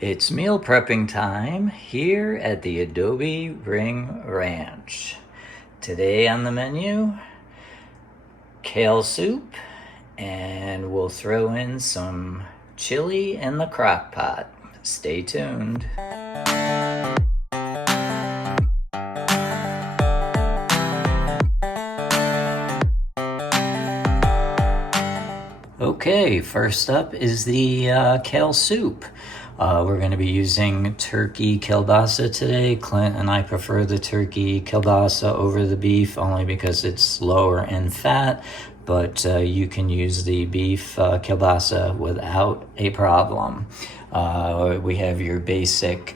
It's meal prepping time here at the Adobe Ring Ranch. Today on the menu, kale soup, and we'll throw in some chili in the crock pot. Stay tuned. Okay, first up is the kale soup. We're going to be using turkey kielbasa today. Clint and I prefer the turkey kielbasa over the beef only because it's lower in fat, but you can use the beef kielbasa without a problem. We have your basic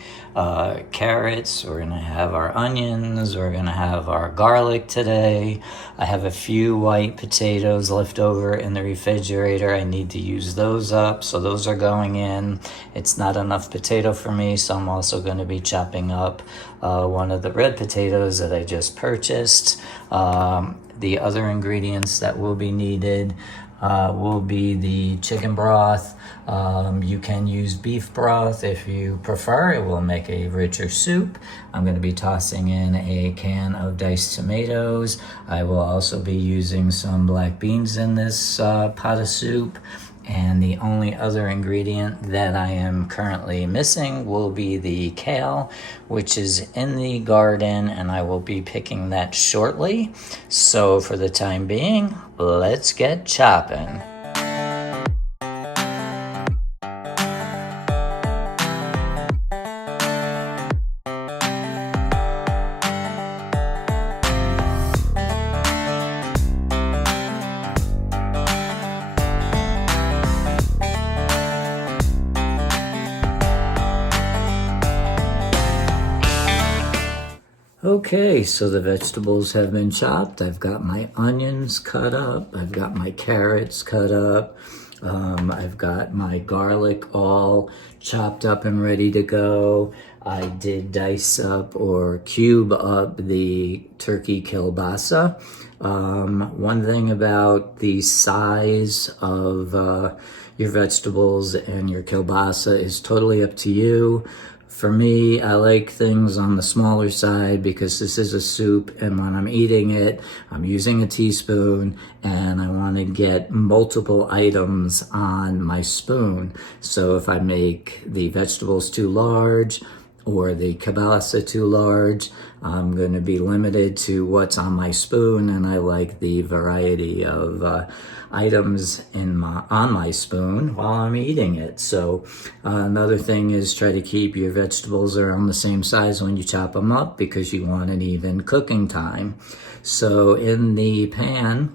carrots. We're going to have our onions. We're going to have our garlic today. I have a few white potatoes left over in the refrigerator. I need to use those up, so those are going in. It's not enough potato for me, so I'm also going to be chopping up one of the red potatoes that I just purchased. The other ingredients that will be needed will be the chicken broth. You can use beef broth if you prefer. It will make a richer soup. I'm going to be tossing in a can of diced tomatoes. I will also be using some black beans in this pot of soup. And the only other ingredient that I am currently missing will be the kale, which is in the garden, and I will be picking that shortly. So for the time being, let's get chopping. Okay, so the vegetables have been chopped. I've got my onions cut up. I've got my carrots cut up. I've got my garlic all chopped up and ready to go. I did dice up or cube up the turkey kielbasa. One thing about the size of your vegetables and your kielbasa is totally up to you. For me, I like things on the smaller side because this is a soup, and when I'm eating it, I'm using a teaspoon, and I want to get multiple items on my spoon. So if I make the vegetables too large or the kielbasa too large, I'm going to be limited to what's on my spoon, and I like the variety of items on my spoon while I'm eating it. So another thing is try to keep your vegetables around the same size when you chop them up because you want an even cooking time. So in the pan,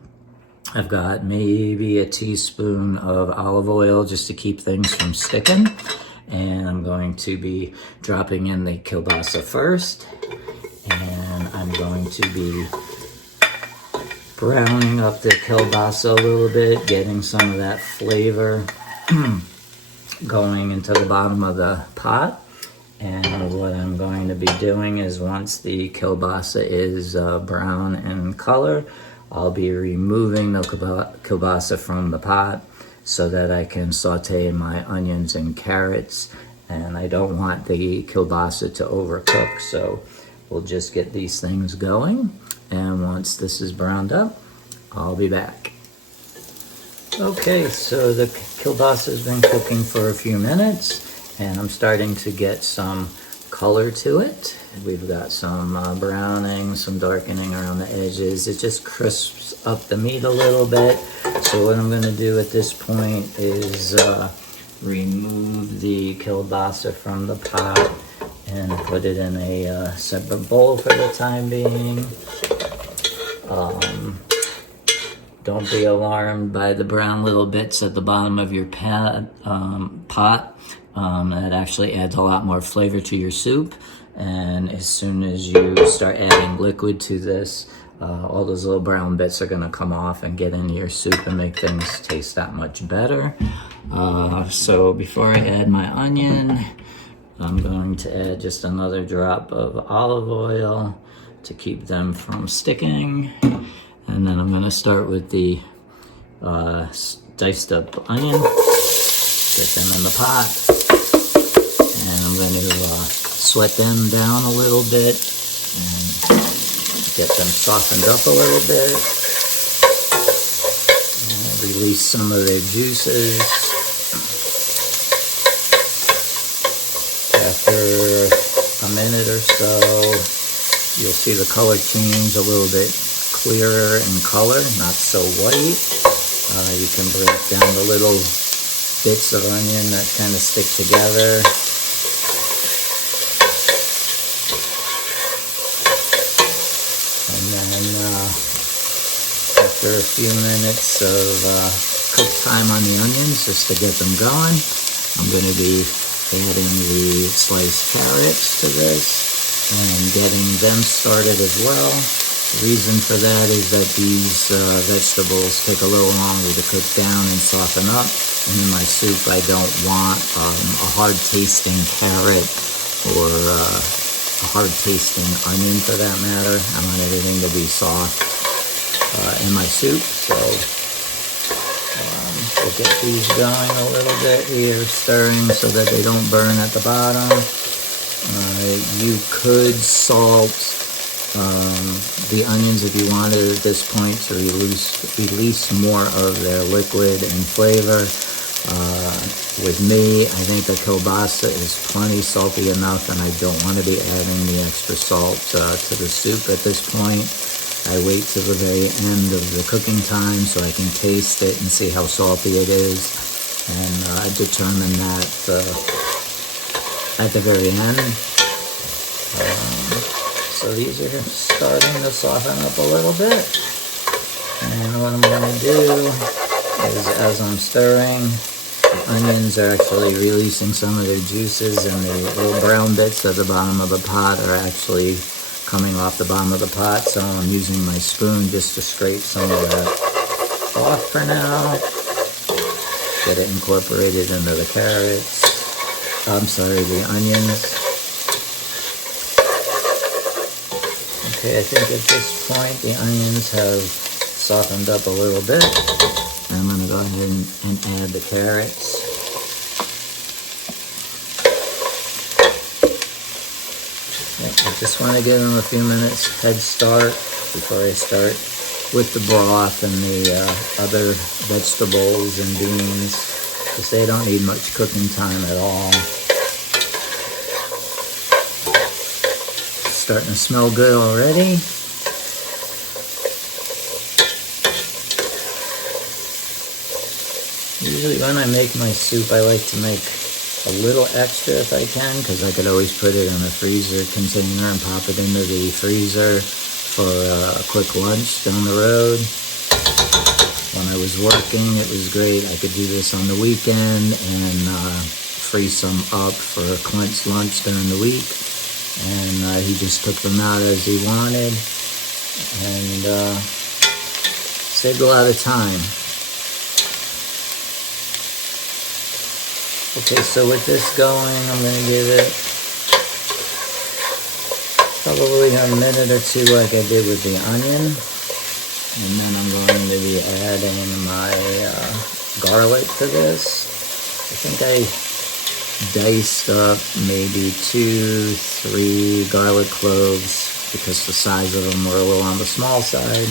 I've got maybe a teaspoon of olive oil just to keep things from sticking. And I'm going to be dropping in the kielbasa first. And I'm going to be browning up the kielbasa a little bit, getting some of that flavor going into the bottom of the pot. And what I'm going to be doing is once the kielbasa is brown in color, I'll be removing the kielbasa from the pot so that I can saute my onions and carrots. And I don't want the kielbasa to overcook, so we'll just get these things going. And once this is browned up, I'll be back. Okay, so the kielbasa has been cooking for a few minutes, and I'm starting to get some color to it. We've got some browning, some darkening around the edges. It just crisps up the meat a little bit. So what I'm going to do at this point is remove the kielbasa from the pot and put it in a separate bowl for the time being. Don't be alarmed by the brown little bits at the bottom of your pot. That actually adds a lot more flavor to your soup. And as soon as you start adding liquid to this, all those little brown bits are going to come off and get into your soup and make things taste that much better. So before I add my onion, I'm going to add just another drop of olive oil to keep them from sticking. And then I'm going to start with the diced up onion, get them in the pot, I'm going to sweat them down a little bit and get them softened up a little bit. And release some of their juices. After a minute or so, you'll see the color change a little bit clearer in color, not so white. You can break down the little bits of onion that kind of stick together. And then after a few minutes of cook time on the onions, just to get them going, I'm going to be adding the sliced carrots to this and getting them started as well. The reason for that is that these vegetables take a little longer to cook down and soften up. And in my soup, I don't want a hard-tasting carrot or a hard-tasting onion for that matter. I want everything to be soft in my soup. So we'll get these going a little bit here, stirring so that they don't burn at the bottom. You could salt the onions if you wanted at this point to release more of their liquid and flavor. With me, I think the kielbasa is plenty salty enough, and I don't want to be adding the extra salt to the soup at this point. I wait till the very end of the cooking time so I can taste it and see how salty it is, and determine that at the very end. So these are starting to soften up a little bit. And what I'm going to do is, as I'm stirring, the onions are actually releasing some of their juices, and the little brown bits at the bottom of the pot are actually coming off the bottom of the pot. So I'm using my spoon just to scrape some of that off for now. Get it incorporated into the carrots. I'm sorry, the onions. Okay, I think at this point the onions have softened up a little bit. I'm going to go ahead and add the carrots. I just want to give them a few minutes head start before I start with the broth and the other vegetables and beans, because they don't need much cooking time at all. Starting to smell good already. Usually when I make my soup, I like to make a little extra if I can, because I could always put it in a freezer container and pop it into the freezer for a quick lunch down the road. When I was working, it was great. I could do this on the weekend and freeze some up for Clint's lunch during the week. And he just took them out as he wanted, and saved a lot of time. Okay, so with this going, I'm going to give it probably a minute or two like I did with the onion. And then I'm going to be adding my garlic to this. I think I diced up maybe 2-3 garlic cloves because the size of them were a little on the small side.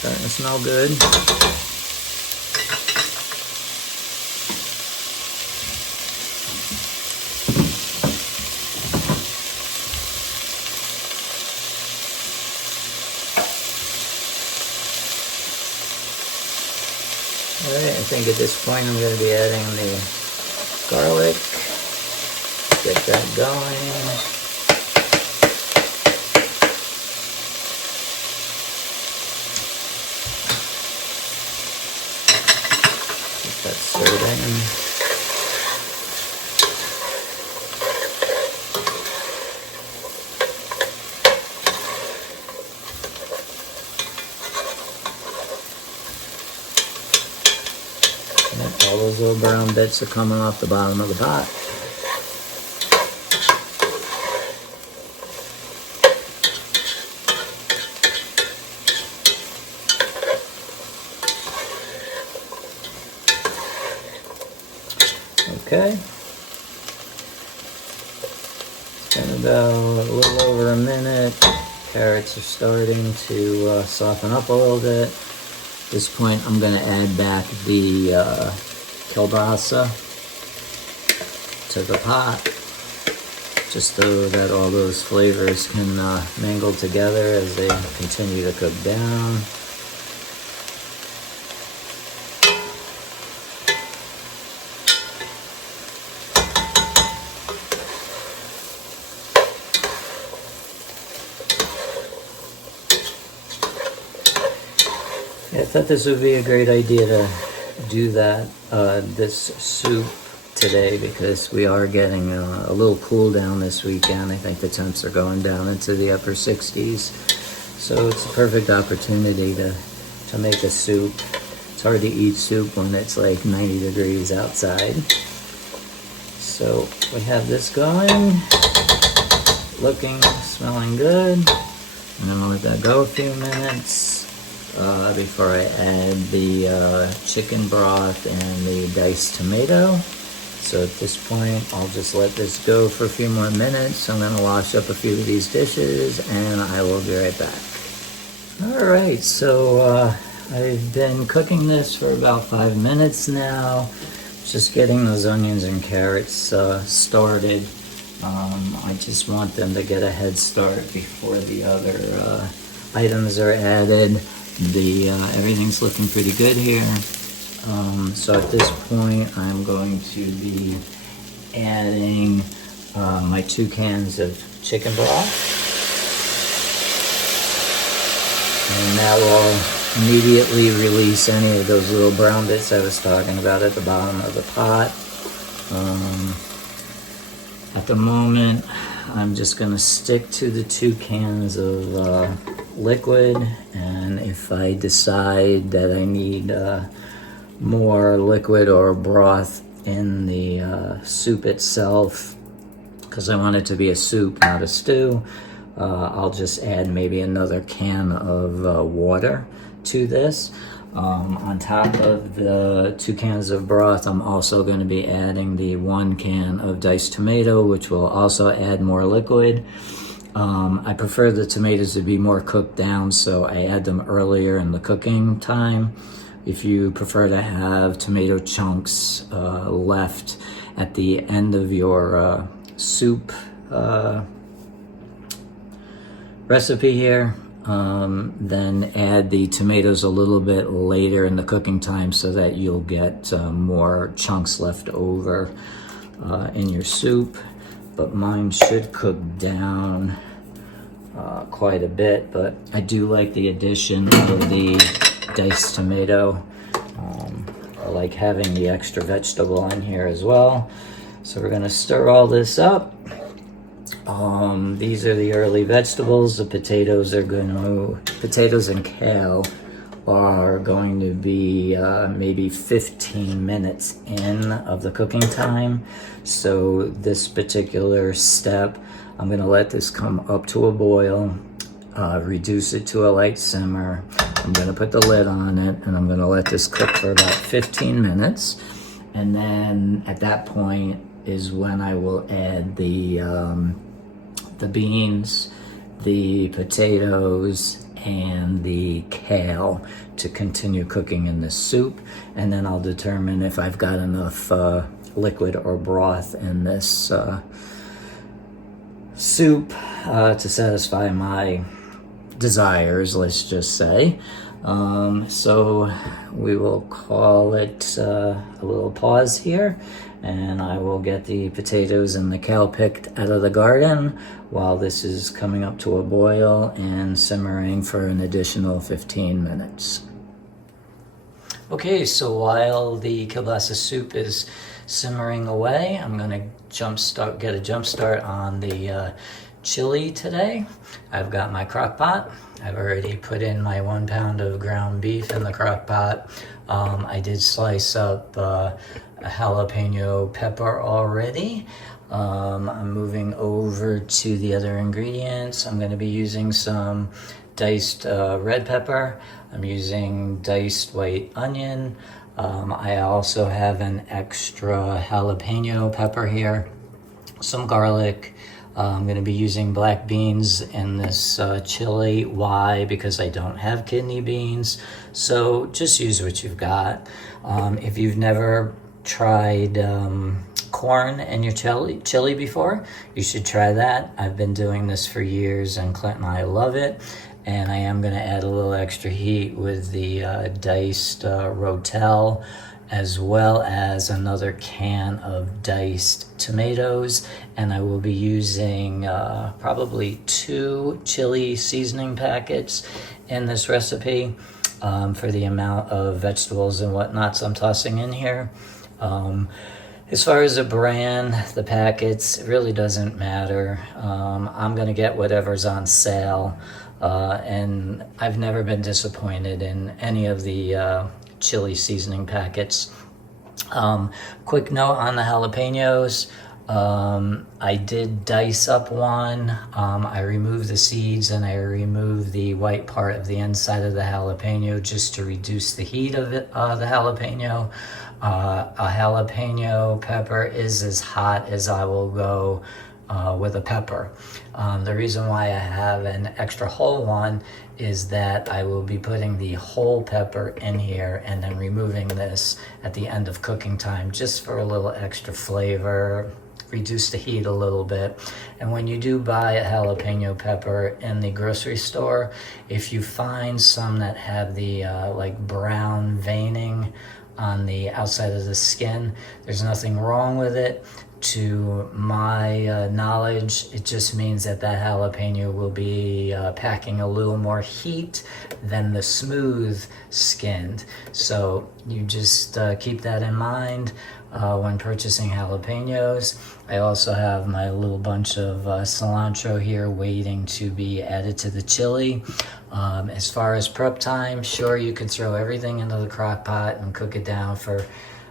Starting to smell good. Alright, I think at this point I'm going to be adding the garlic. Get that going. Get that stirred in. All those little brown bits are coming off the bottom of the pot. Okay. It's been about a little over a minute. Carrots are starting to soften up a little bit. At this point, I'm going to add back the kielbasa to the pot, just so that all those flavors can mingle together as they continue to cook down. I thought this would be a great idea to do that, this soup today, because we are getting a little cool down this weekend. I think the temps are going down into the upper 60s. So it's a perfect opportunity to make a soup. It's hard to eat soup when it's like 90 degrees outside. So we have this going, looking, smelling good. I'm gonna let that go a few minutes before I add the chicken broth and the diced tomato. So at this point, I'll just let this go for a few more minutes. I'm gonna wash up a few of these dishes and I will be right back. All right, so I've been cooking this for about 5 minutes now. Just getting those onions and carrots started. I just want them to get a head start before the other items are added. Everything's looking pretty good here. So at this point, I'm going to be adding my 2 cans of chicken broth. And that will immediately release any of those little brown bits I was talking about at the bottom of the pot. At the moment, I'm just going to stick to the 2 cans of liquid, and if I decide that I need more liquid or broth in the soup itself, because I want it to be a soup, not a stew, I'll just add maybe another can of water to this. On top of the 2 cans of broth, I'm also going to be adding the 1 can of diced tomato, which will also add more liquid. I prefer the tomatoes to be more cooked down, so I add them earlier in the cooking time. If you prefer to have tomato chunks left at the end of your soup recipe here, then add the tomatoes a little bit later in the cooking time so that you'll get more chunks left over in your soup. But mine should cook down quite a bit, but I do like the addition of the diced tomato. I like having the extra vegetable in here as well. So we're gonna stir all this up. These are the early vegetables. The potatoes and kale are going to be maybe 15 minutes in of the cooking time. So this particular step, I'm gonna let this come up to a boil, reduce it to a light simmer. I'm gonna put the lid on it and I'm gonna let this cook for about 15 minutes. And then at that point is when I will add the beans, the potatoes, and the kale to continue cooking in the soup. And then I'll determine if I've got enough liquid or broth in this soup to satisfy my desires, let's just say. So we will call it a little pause here, and I will get the potatoes and the kale picked out of the garden while this is coming up to a boil and simmering for an additional 15 minutes. Okay, so while the kielbasa soup is simmering away, I'm gonna get a jump start on the chili today. I've got my crock pot. I've already put in my 1 pound of ground beef in the crock pot. I did slice up a jalapeno pepper already. I'm moving over to the other ingredients. I'm going to be using some diced red pepper. I'm using diced white onion. I also have an extra jalapeno pepper here, some garlic. I'm going to be using black beans in this chili. Why? Because I don't have kidney beans. So just use what you've got. If you've never tried corn in your chili before, you should try that. I've been doing this for years, and Clint and I love it. And I am going to add a little extra heat with the diced rotel, as well as another can of diced tomatoes. And I will be using probably 2 chili seasoning packets in this recipe for the amount of vegetables and whatnots I'm tossing in here. As far as the brand, the packets, it really doesn't matter. I'm going to get whatever's on sale. And I've never been disappointed in any of the chili seasoning packets. Quick note on the jalapenos. I did dice up one. I removed the seeds and I removed the white part of the inside of the jalapeno just to reduce the heat of it, the jalapeno. A jalapeno pepper is as hot as I will go with a pepper. The reason why I have an extra whole one is that I will be putting the whole pepper in here and then removing this at the end of cooking time just for a little extra flavor, reduce the heat a little bit. And when you do buy a jalapeno pepper in the grocery store, if you find some that have the like brown veining on the outside of the skin, there's nothing wrong with it. To my knowledge, it just means that that jalapeno will be packing a little more heat than the smooth skinned. So you just keep that in mind when purchasing jalapenos. I also have my little bunch of cilantro here waiting to be added to the chili. As far as prep time, sure, you can throw everything into the crock pot and cook it down for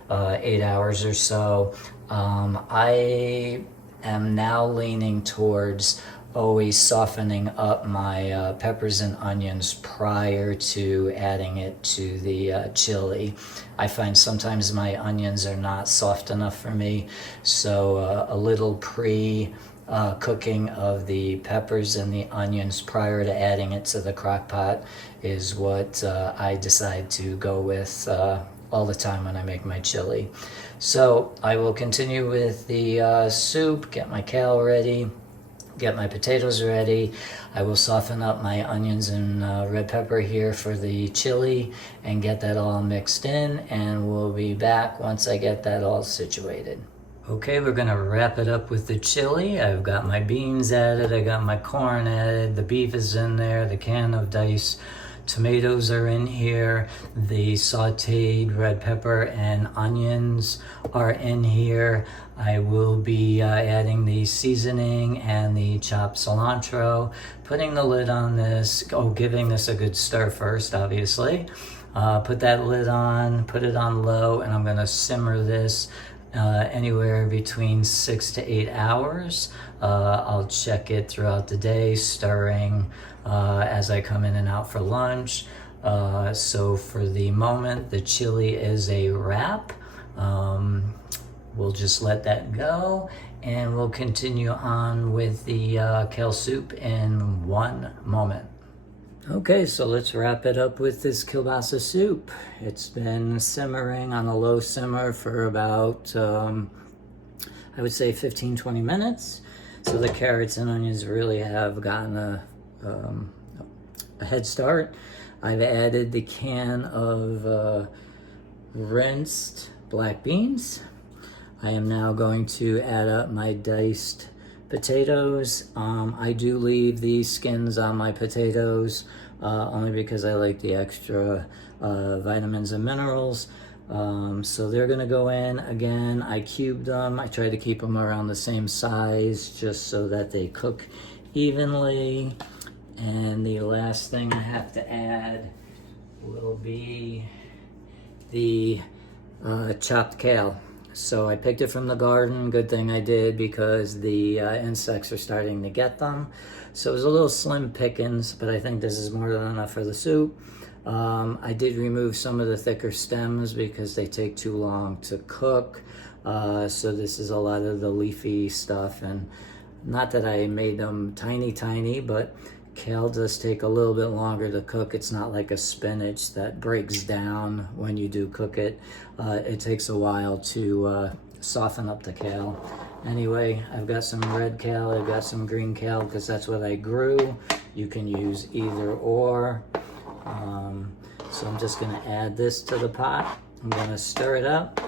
8 hours or so. I am now leaning towards always softening up my peppers and onions prior to adding it to the chili. I find sometimes my onions are not soft enough for me, so a little cooking of the peppers and the onions prior to adding it to the crock pot is what I decide to go with all the time when I make my chili. So I will continue with the soup, get my kale ready, get my potatoes ready. I will soften up my onions and red pepper here for the chili and get that all mixed in, and we'll be back once I get that all situated. Okay, we're gonna wrap it up with the chili. I've got my beans added, I got my corn added, the beef is in there, the can of diced tomatoes are in here, the sauteed red pepper and onions are in here. I will be adding the seasoning and the chopped cilantro, putting the lid on this, giving this a good stir first, obviously. Put that lid on, put it on low, and I'm gonna simmer this anywhere between 6 to 8 hours. I'll check it throughout the day, stirring as I come in and out for lunch. So for the moment, the chili is a wrap. We'll just let that go, and we'll continue on with the kale soup in one moment. Okay, so let's wrap it up with this kielbasa soup. It's been simmering on a low simmer for about, I would say 15-20 minutes. So the carrots and onions really have gotten a head start. I've added the can of rinsed black beans. I am now going to add up my diced potatoes. I do leave the skins on my potatoes only because I like the extra vitamins and minerals. So they're gonna go in. Again, I cubed them. I try to keep them around the same size just so that they cook evenly. And the last thing I have to add will be the chopped kale. So I picked it from the garden. Good thing I did, because the insects are starting to get them. So it was a little slim pickings, but I think this is more than enough for the soup. I did remove some of the thicker stems because they take too long to cook. So this is a lot of the leafy stuff, and not that I made them tiny, but kale does take a little bit longer to cook. It's not like a spinach that breaks down when you do cook it. It takes a while to soften up the kale. Anyway, I've got some red kale, I've got some green kale because that's what I grew. You can use either or. So I'm just gonna add this to the pot. I'm gonna stir it up.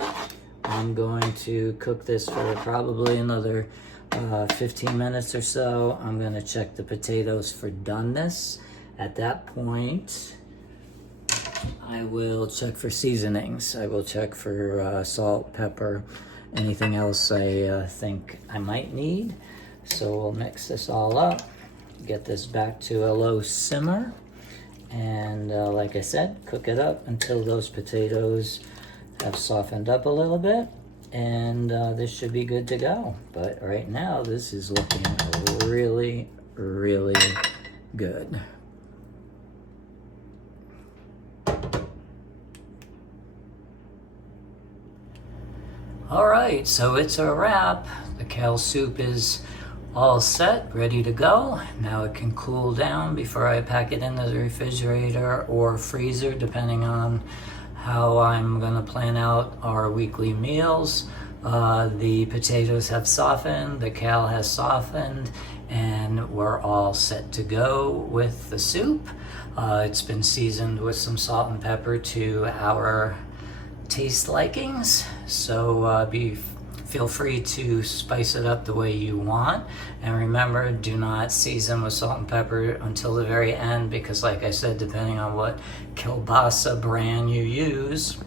I'm going to cook this for probably another 15 minutes or so. I'm gonna check the potatoes for doneness. At that point, I will check for seasonings. I will check for salt, pepper, anything else I think I might need. So we'll mix this all up, get this back to a low simmer, and like I said, cook it up until those potatoes have softened up a little bit, and this should be good to go. But right now, this is looking really, really good. All right, so it's a wrap. The kale soup is all set, ready to go. Now it can cool down before I pack it into the refrigerator or freezer, depending on how I'm gonna plan out our weekly meals. The potatoes have softened, the kale has softened, and we're all set to go with the soup. It's been seasoned with some salt and pepper to our taste likings, so feel free to spice it up the way you want. And remember, do not season with salt and pepper until the very end, because like I said, depending on what kielbasa brand you use,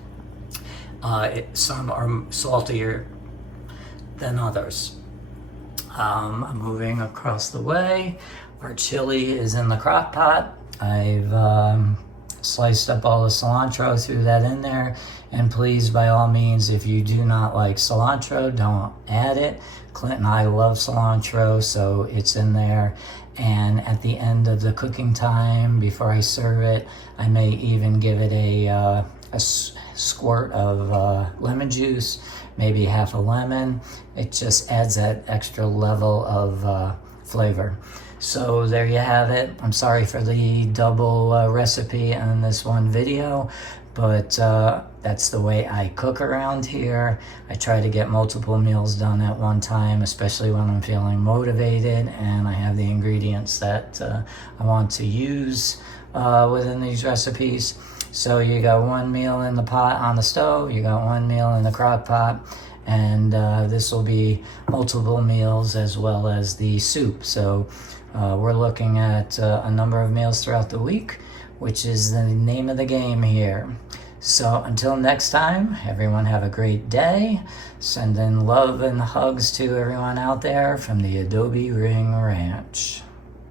some are saltier than others. I'm moving across the way. Our chili is in the crock pot. I've sliced up all the cilantro, threw that in there. And please, by all means, if you do not like cilantro, don't add it. Clint and I love cilantro, so it's in there. And at the end of the cooking time, before I serve it, I may even give it a squirt of lemon juice, maybe half a lemon. It just adds that extra level of flavor. So there you have it. I'm sorry for the double recipe in this one video, but that's the way I cook around here. I try to get multiple meals done at one time, especially when I'm feeling motivated and I have the ingredients that I want to use within these recipes. So you got one meal in the pot on the stove, you got one meal in the crock pot, and this will be multiple meals as well as the soup. So we're looking at a number of meals throughout the week, which is the name of the game here. So until next time, everyone have a great day. Sending love and hugs to everyone out there from the Adobe Ring Ranch.